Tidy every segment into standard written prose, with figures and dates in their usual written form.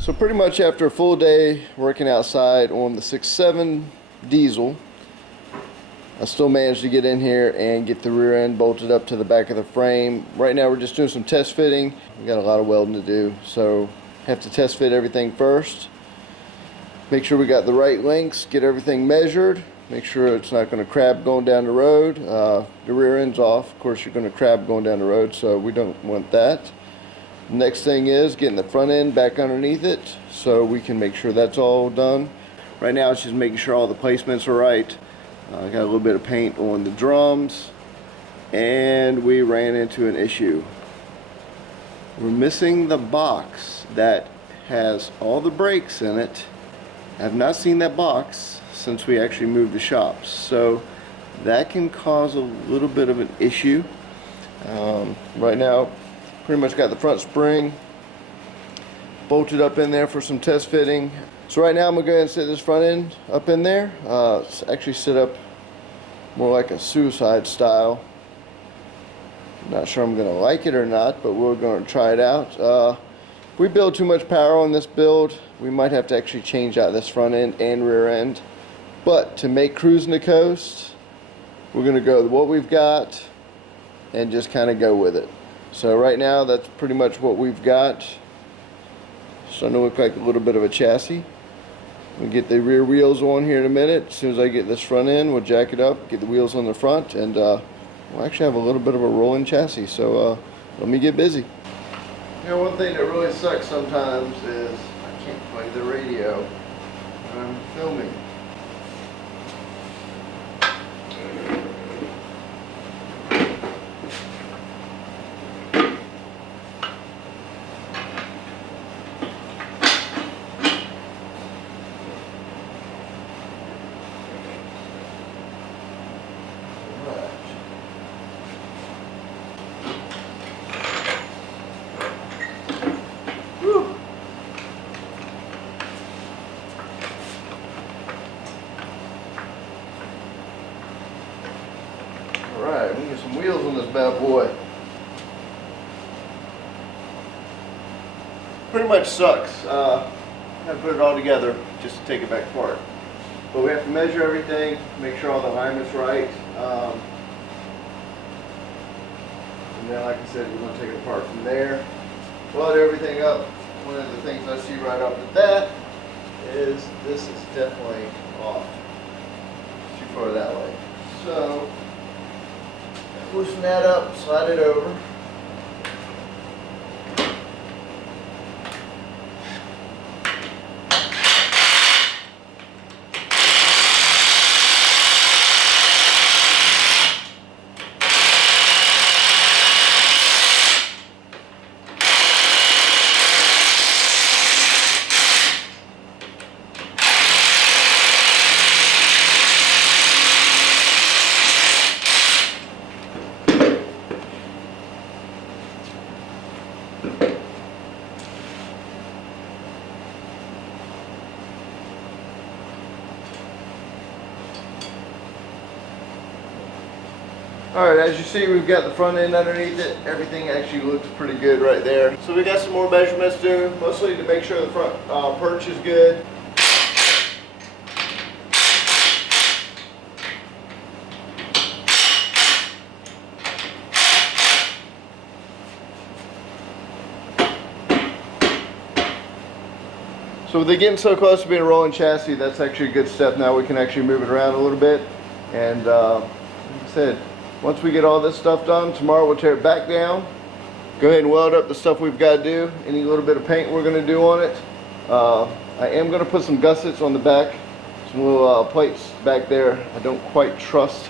So pretty much after a full day working outside on the 6.7 diesel, I still managed to get in here and get the rear end bolted up to the back of the frame. Right now we're just doing some test fitting. We got a lot of welding to do, so have to test fit everything first. Make sure we got the right lengths, get everything measured, make sure it's not going to crab going down the road. The rear end's off, of course you're going to crab going down the road, so we don't want that. Next thing is getting the front end back underneath it so we can make sure that's all done. Right now it's just making sure all the placements are right. I got a little bit of paint on the drums and we ran into an issue. We're missing the box that has all the brakes in it. I have not seen that box since we actually moved the shops, so that can cause a little bit of an issue. Right now pretty much got the front spring bolted up in there for some test fitting. So right now I'm gonna go ahead and set this front end up in there. It's actually set up more like a suicide style. Not sure I'm gonna like it or not, but we're gonna try it out. If we build too much power on this build, we might have to actually change out this front end and rear end. But to make cruising the coast, we're gonna go with what we've got and just kind of go with it. So right now that's pretty much what we've got. Starting to look like a little bit of a chassis. We'll get the rear wheels on here in a minute. As soon as I get this front end, we'll jack it up, get the wheels on the front, and we'll actually have a little bit of a rolling chassis. So let me get busy. You know, one thing that really sucks sometimes is I can't play the radio when I'm filming. Alright, we can get some wheels on this bad boy. Pretty much sucks. I have to put it all together just to take it back apart. But we have to measure everything, make sure all the alignment's right. And then, like I said, we're going to take it apart from there. Weld everything up. One of the things I see right off the bat is this is definitely off. Too far that way. So, loosen that up, slide it over. Alright, as you see, we've got the front end underneath it. Everything actually looks pretty good right there. So we got some more measurements to do, mostly to make sure the front perch is good. So with it getting so close to being a rolling chassis, that's actually a good step. Now we can actually move it around a little bit. And like I said, once we get all this stuff done, tomorrow we'll tear it back down. Go ahead and weld up the stuff we've got to do. Any little bit of paint we're going to do on it. I am going to put some gussets on the back. Some little plates back there. I don't quite trust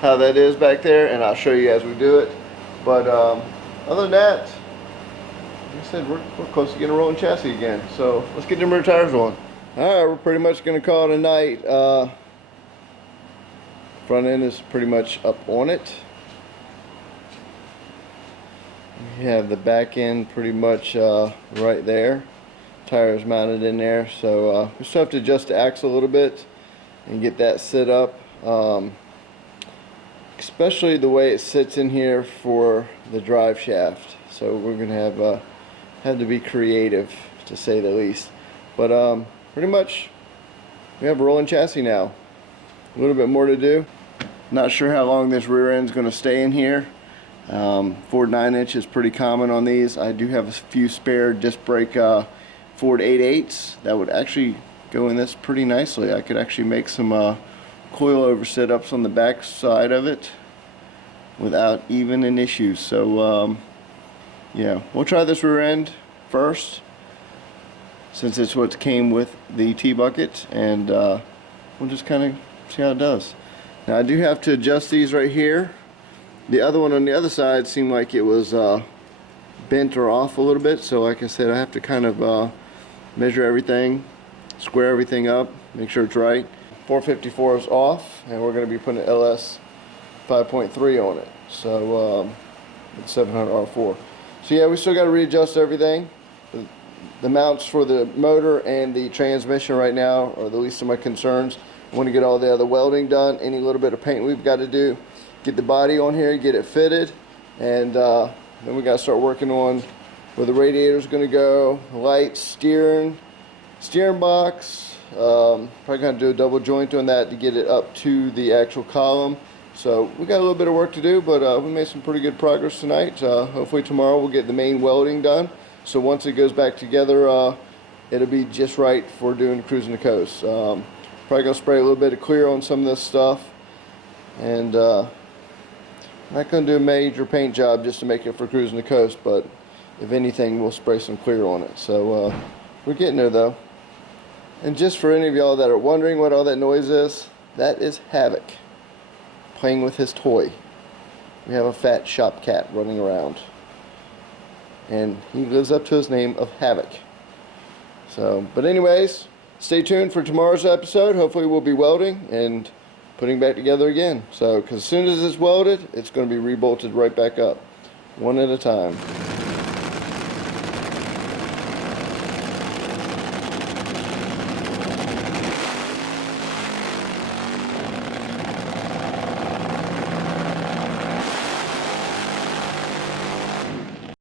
how that is back there, and I'll show you as we do it. But other than that, like I said, we're close to getting a rolling chassis again. So let's get them rear tires on. Alright, we're pretty much going to call it a night. Front end is pretty much up on it. We have the back end pretty much right there. Tires mounted in there, so we still have to adjust the axle a little bit and get that set up. Especially the way it sits in here for the drive shaft. So we're going to have had to be creative, to say the least. But pretty much we have a rolling chassis now. A little bit more to do. Not sure how long this rear end is going to stay in here. Ford 9-inch is pretty common on these. I do have a few spare disc brake Ford 8.8s that would actually go in this pretty nicely. I could actually make some coilover sit-ups on the back side of it without even an issue. So yeah, we'll try this rear end first, since it's what came with the T-bucket, and we'll just kind of see how it does. Now I do have to adjust these right here. The other one on the other side seemed like it was bent or off a little bit, so like I said, I have to kind of measure everything, square everything up, make sure it's right. 454 is off, and we're going to be putting an LS 5.3 on it, so it's 700 R4. So yeah, we still got to readjust everything. The mounts for the motor and the transmission right now are the least of my concerns. I want to get all the other welding done, any little bit of paint we've got to do, get the body on here, get it fitted, and then we got to start working on where the radiator is going to go, lights, steering box. Probably going to do a double joint on that to get it up to the actual column. So we got a little bit of work to do, but we made some pretty good progress tonight. Hopefully tomorrow we'll get the main welding done. So once it goes back together, it'll be just right for doing cruising the coast. Probably gonna spray a little bit of clear on some of this stuff, and I'm not gonna do a major paint job just to make it for cruising the coast. But if anything, we'll spray some clear on it. So we're getting there though. And just for any of y'all that are wondering what all that noise is, that is Havoc playing with his toy. We have a fat shop cat running around, and he lives up to his name of Havoc. So, but anyways, stay tuned for tomorrow's episode. Hopefully we'll be welding and putting back together again. So, because as soon as it's welded, it's going to be rebolted right back up, one at a time.